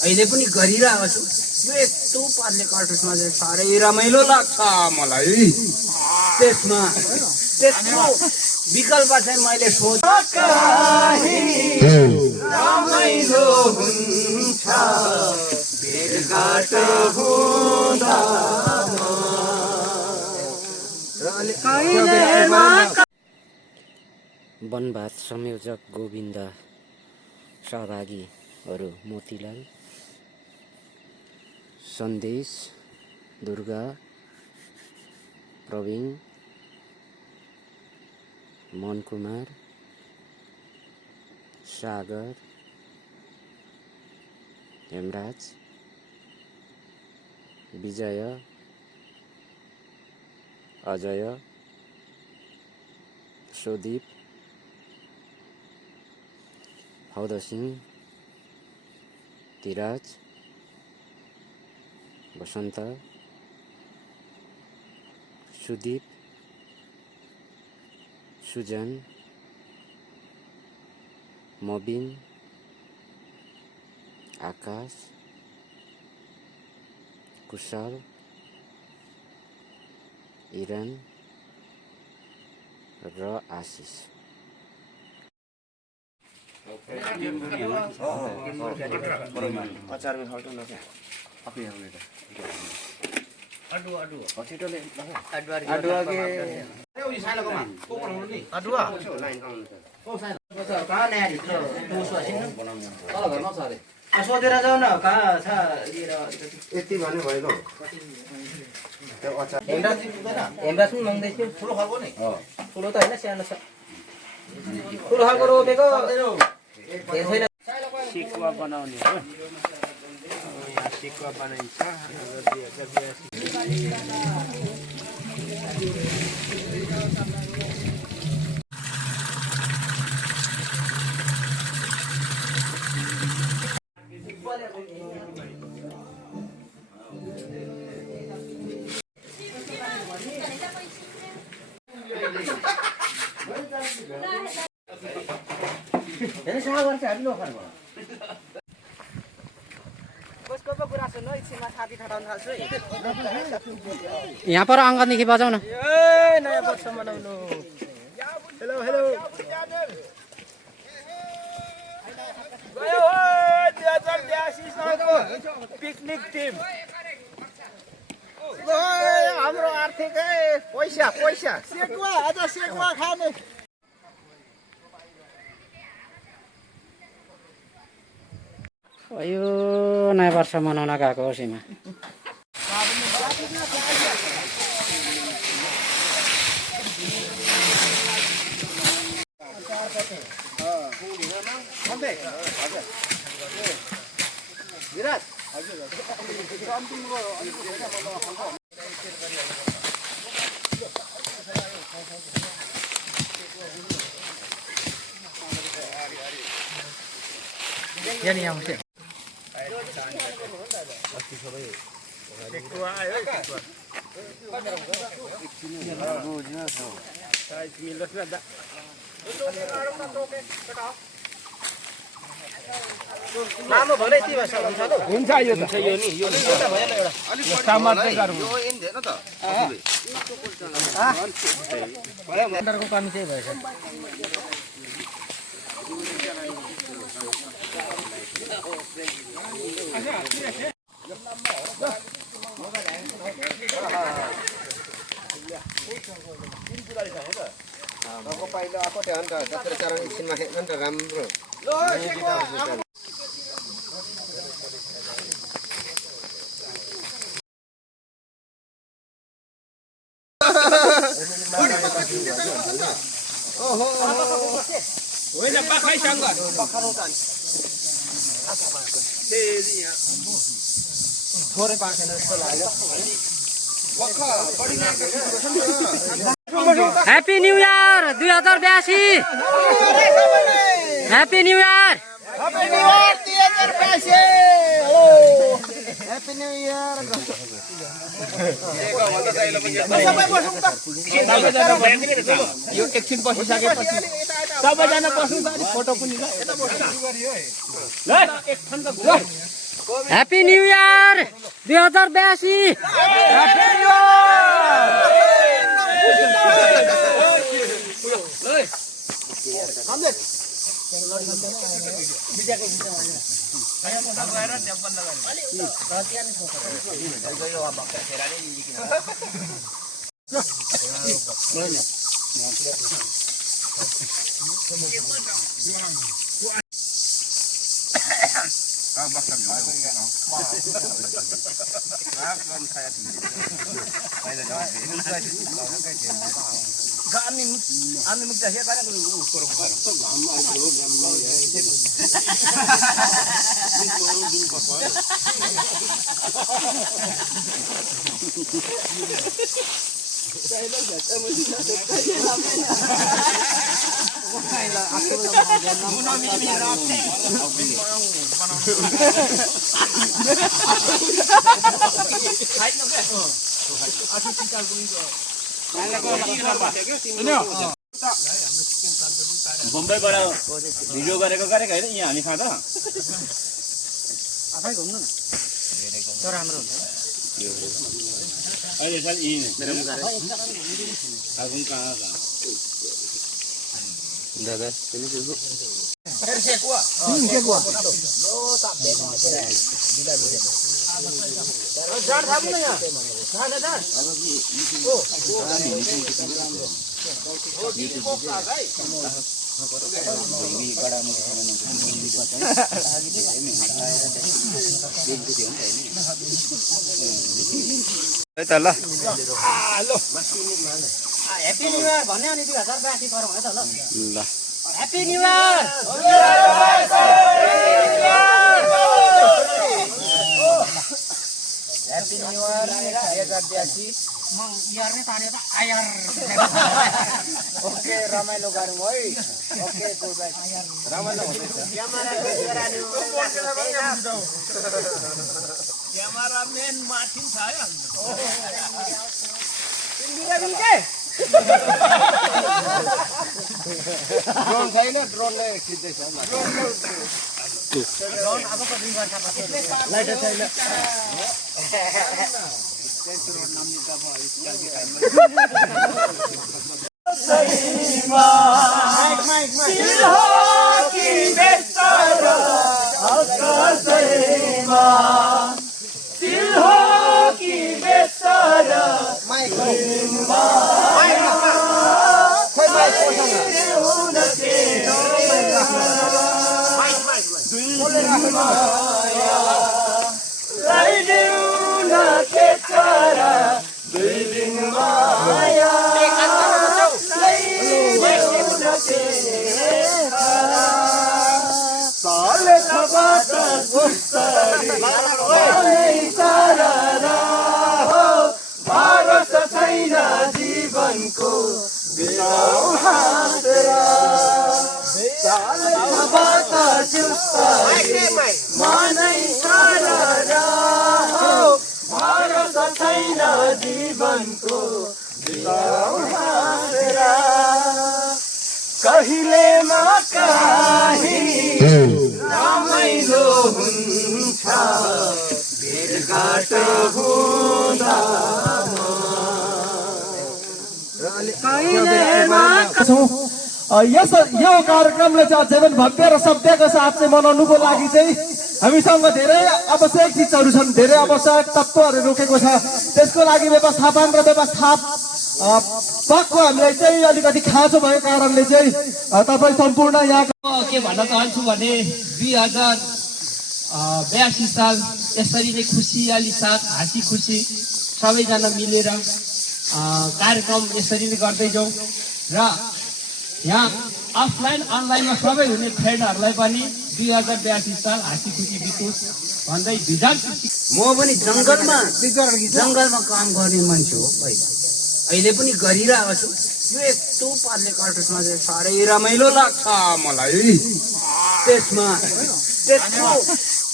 अहिले पनि गरिरहेको छु। यो यस्तो पार्ले कार्टुसमा चाहिँ साह्रै रमाइलो लाग्छ मलाई। त्यसको विकल्प चाहिँ मैले सोचेको रमाइलो हुन्छ भेटघाट हुँदा। वनभात संयोजक गोविन्द, सहभागीहरू मोतीलाल, सन्देश, दुर्गा, प्रवीण, मनकुमार, सागर, हेमराज, विजय, अजय, सुदीप, हौद सिंह, धीरज, वसन्त, सुदीप, सुजन, मोबिन, आकाश, कुशल, इरन र आशिष। सोधेर जाऊ न कहाँ छ यति भन्यो भयो हेमराज पनि माग्दैथ्यो। ठुलो खालको नि, ठुलो त होइन सानो छ। ठुलो खालको रोपेको सिकुवा बनाउने हो। यहाँ सिकुवा बनाइन्छ। यहाँ पर अङ्गदेखि बजाउन। नयाँ वर्ष मनाउनु। हेलो हेलो गयो 2082 सालको पिकनिक टिम। हाम्रो आर्थिकै पैसा पैसा सेकुवा आज सेकुवा खाने। यो नयाँ वर्ष मनाउन गएको हो सीमा। लामो भने यति भाषा हुन्छ त हुन्छ। यो त यो नि यो त भएन एउटा अलि सामान्य गरौँ। यो इन दिएन त भयो मन्डरको पानी चाहिँ भएछ। अब पहिलो आएको थियो अन्त जत्रो चरण एकछिनमा खेल्न त राम्रो। होइन पाखैसँग थोरै पाकेन जस्तो लाग्यो। Happy new year 2082। Happy new year. Happy new year 2082। Happy new year. यो एकछिन बसिसकेपछि सबैजना बस्नु त फोटो पनि ल। ह्याप्पी न्यु इयर 2082 बम्बईबाट भिडियो गरेको होइन यहाँ हामी खाँदा आफै घुम्नु न तर राम्रो हुन्छ अहिले साल यहीँ नै कहाँ दादा त ल ह्याप्पी न्यु इयर भन्ने अनि 2082 गरौँ है त ल ल happy new year happy new year 2082 म इयर नै ताने त आयर ओके रमाइलो गरौँ है ओके गुड बाई रमाइलो हुँदैछ क्यामेराम्यान माथि छ है ड्रोन छैन ड्रोनले खिच्दैछ ड्रोन अब को 2 वर्ष पछि लाइट छैन कहिले रमाइलो हुन्छ भेटघाट हुँदा यो कार्यक्रमले चाहिँ अझै पनि भव्य र सभ्यको साथ चाहिँ मनाउनुको लागि चाहिँ हामीसँग धेरै आवश्यक चिजहरू छन् धेरै आवश्यक तत्त्वहरू रोकेको छ त्यसको लागि व्यवस्थापन र व्यवस्थाप पक्को हामीलाई चाहिँ अलिकति खाँचो भएको कारणले चाहिँ तपाईँ सम्पूर्ण यहाँको के भन्न चाहन्छु भने 2082 साल यसरी नै खुसियाली साथ हाँसी खुसी सबैजना मिलेर कार्यक्रम यसरी नै गर्दै जाउँ र यहाँ अफलाइन अनलाइनमा सबै हुने फ्रेन्डहरूलाई पनि 2082 साल हाँसी खुसी बितोस् भन्दै म पनि जङ्गलमा काम गर्ने मान्छे हो पहिला अहिले पनि गरिरहेको छु यो यस्तो पार्ने कार्टुसमा चाहिँ साह्रै रमाइलो लाग्छ मलाई त्यसको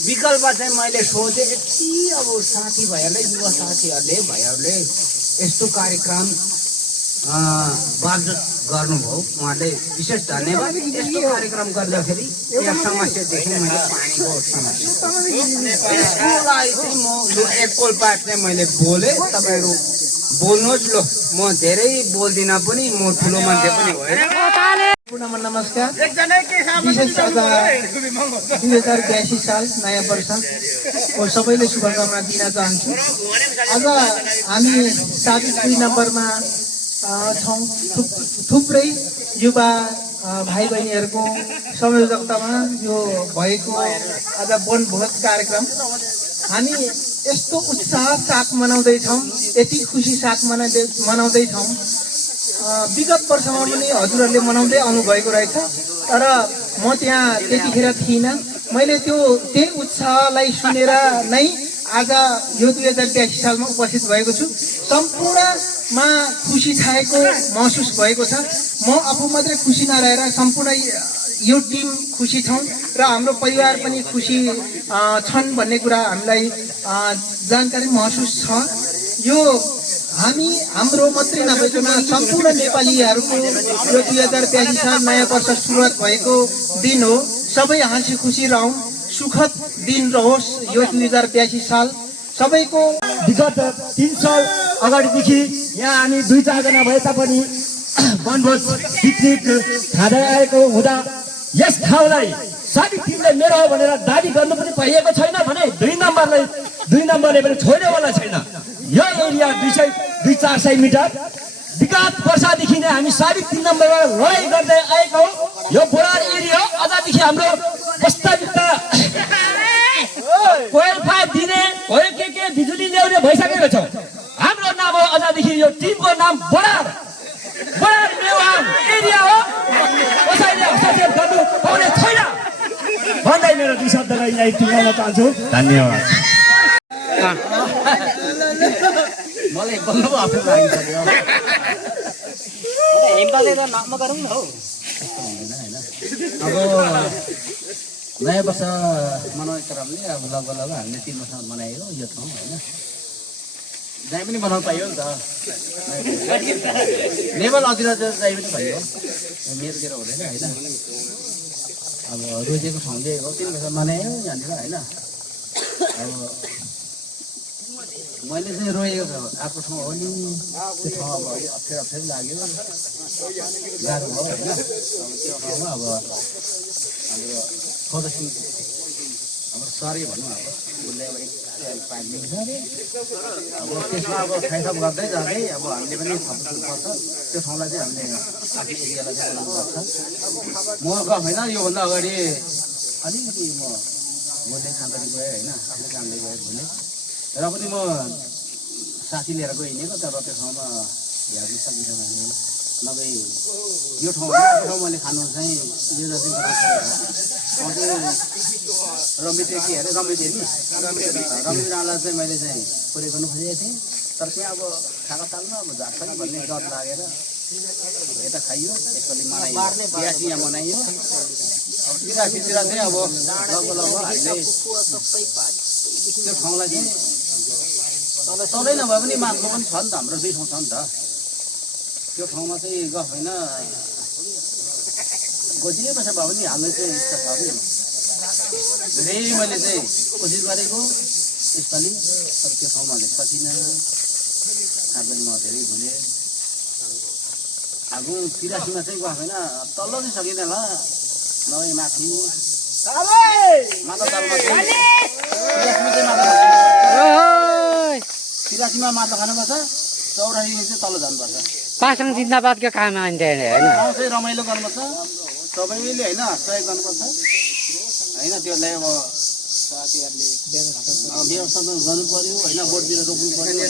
विकल्प चाहिँ मैले सोचेँ यति अब साथीभाइहरूले युवा साथीहरूले भाइहरूले यस्तो कार्यक्रम बागडोर गर्नुभयो उहाँले विशेष धन्यवाद। यस्तो कार्यक्रम गर्दाखेरि यहाँ समस्या देखेँ मैले, पानीको समस्या। त्यसको लागि चाहिँ म यो एकल पार्ट चाहिँ मैले बोलेँ। तपाईँहरू बोल्नुहोस्। ल म धेरै बोल्दिनँ पनि, म ठुलो मान्छे पनि होइन। पूर्णमा नमस्कार। विशेष आज 2082 साल नयाँ वर्षको सबैले शुभकामना दिन चाहन्छु। आज हामी साबिक 2 नम्बरमा छौँ। थुप्रै युवा भाइ बहिनीहरूको संयोजकतामा यो भएको आज वनभोज कार्यक्रम हामी यस्तो उत्साह साथ मनाउँदैछौँ, यति खुसी साथ मनाउँदैछौँ। विगत वर्षमा पनि हजुरहरूले मनाउँदै आउनुभएको रहेछ, तर म त्यहाँ त्यतिखेर थिइनँ। मैले त्यही उत्साहलाई सुनेर नै आज यो 2082 सालमा उपस्थित भएको छु। सम्पूर्णमा खुसी छाएको महसुस भएको छ। म आफू मात्रै खुसी नरहेर सम्पूर्ण यो टिम खुसी छौँ र हाम्रो परिवार पनि खुसी छन् भन्ने कुरा हामीलाई जानकारी महसुस छ। यो हाम्रो मात्रै नभइकन सम्पूर्ण नेपालीहरूको यो 2082 साल नयाँ वर्ष सुरुवात भएको दिन हो। सबै हाँसी खुसी रहौँ, सुखद दिन रहोस् यो 2082 साल सबैको। विगत 3 साल अगाडिदेखि यहाँ हामी 2-4 जना भए तापनि वनभोज पिकनिक खाँदै आएको हुँदा यस ठाउँलाई साबिक टिमले मेरो हो भनेर दाबी गर्नु पनि पाइएको छैन भने 2 नम्बरले पनि छोड्नेवाला छैन। यो एरिया 200-400 मिटर विगत वर्षदेखि नै हामी साबिक 3 नम्बरमा लडाइँ गर्दै आएको हो। यो बोरार एरिया आजदेखि हाम्रो प्रस्तावितता कोयल पाइप दिने कोयल के बिजुली ल्याउने भइसकेको छ। हाम्रो नाम हो आजदेखि यो टिमको नाम बोरार नेवार एरिया हो। कसैले हस्तक्षेप गर्नु पाउने छैन भन्दै मेरो 2 शब्दलाई यही टुङ्गाउन चाहन्छु। धन्यवाद। मलाई बोल्नु पो अप्ठ्यारो लागिसक्यो। हेमपाले त नाममा गरौँ न हौ। अब नयाँ वर्ष मनाउने क्रमले अब लगभग हामीले 3 वर्ष मनायो यो ठाउँ होइन। जहीँ पनि बनाउनु पाइयो नि त। नेवल अधिराज जहीँ पनि भयो, मेरोतिर हुँदैन होइन। अब रोजेको ठाउँले हो 3 वर्ष मनायो यहाँनिर होइन। अब मैले चाहिँ रोएको आएको ठाउँ हो नि, त्यो ठाउँ अब अलिक अप्ठ्यारो लाग्यो, गाह्रो भयो होइन। अब त्यो ठाउँमा अब हाम्रो सदस्य हाम्रो सरी भनौँ अब उसले अब एक पानी दिन्छ अरे। अब त्यसमा अब खाइथप गर्दै जाँदै अब हामीले पनि थप्नुपर्छ। त्यो ठाउँलाई चाहिँ हामीले आफ्नो एरियालाई चाहिँ बनाउनुपर्छ। म गफ होइन, योभन्दा अगाडि अलिकति म भोलि खाँदाखेरि गएँ होइन, आफ्नो कामले गएँ भोलि। र पनि म साथी लिएर गइहिँडेको, तर त्यो ठाउँमा हेर्नु सकिनँ भने नभए यो ठाउँ मैले खानु चाहिँ यो जति रमिते के अरे रमिते नि रमिरालाई चाहिँ मैले चाहिँ पुरै गर्नु खोजेको थिएँ। तर त्यहाँ अब खाना ताल्न अब झार्छ कि भन्ने डर लागेर यता खाइयो। यसपालि मनाइयो, बिहासी यहाँ मनाइयो। अब 83तिर चाहिँ अब लगभग हामीले त्यो ठाउँलाई चाहिँ सधैँ नभए पनि माथमा पनि छ नि त, हाम्रो 2 ठाउँ छ नि त। त्यो ठाउँमा चाहिँ गफ होइन, गोजिए पैसा भए पनि हाल्ने चाहिँ इच्छा छ कि धेरै मैले चाहिँ कोसिस गरेको यसपालि, तर त्यो ठाउँमा हाल्न सकिनँ। खाँदैन म धेरै भुलेँ। आगो 83मा चाहिँ गफ होइन, तल्लो चाहिँ सकिनँ ल, नभए माथि माता तालमा चाहिँ 83मा माता खानुपर्छ, 84 चाहिँ तल्लो जानुपर्छ। पासाङ जिन्दाबादको काम आइन्छ होइन। ठाउँ चाहिँ रमाइलो गर्नुपर्छ, सबैले होइन सहयोग गर्नुपर्छ होइन। त्यसलाई अब व्यवस्था गर्नु पर्यो होइन, बोटतिर रोप्नु पर्यो।